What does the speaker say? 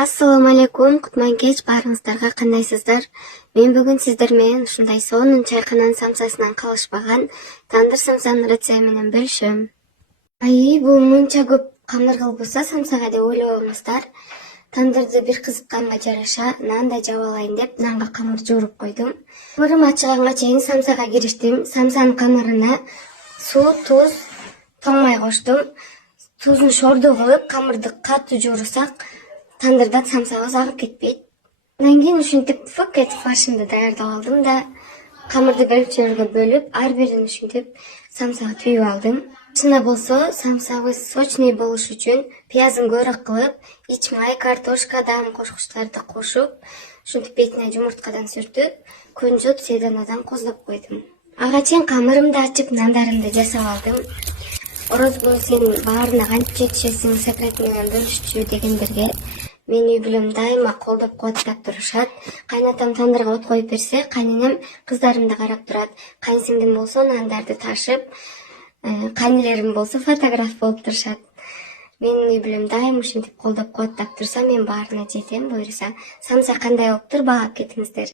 Assalomu alaykum, qutman kech barыңыздарга кандайсыздар? Мен бүгүн сиздер менен ушундай сонун чайканан самсасынан калышпаган тандыр самсанын рецепти менен бөлүшөм. Бул мынча көп камыр кылбаса самсага деп ойлобоңуздар. Тандырды бир кызыкканга жараша нан да жаап алайын деп нанга камыр жууруп койдум. Камырым ачыганга чейин самсага кириштим. Самсанын камырына суу, туз, тоң май коштум. Тузун шордо кылып, камырды катуу жуурсак, тандырдан самсабыз агып кетпейт. Андан кийин ушинтип пакет фаршымды даярдап алдым да, камырды бөлүкчөлөргө бөлүп, ар бирин ушинтип самсага түйүп алдым. Чында болсо, самсабыз сочный болуш үчүн пияздын көбүрөөк кылып, ич май, картошка, дам кошкучтарды кошуп, ушинтип бетине жумурткадан сүртүп, күнжөт седанадан коздоп койдум. Ага чейин камырымды ачып, нандарымды жасап алдым. Орозбол, сен баарына кантип жетишесиң, секрет менен бөлүшчү дегендерге мени үй бүлөм дайыма колдоп кубаттап турушат. Кайнатам тандырга от коюп берсе, кайненем кыздарымды карап турат. Кайнсиңдим болсо нандарды ташып, кайнелерим болсо фотограф болуп турушат. Менин үй бүлөм дайым ушинтип колдоп кубаттап турса, мен баарына жетем, буюрса. Самса кандай болуптур, багып кетиңиздер.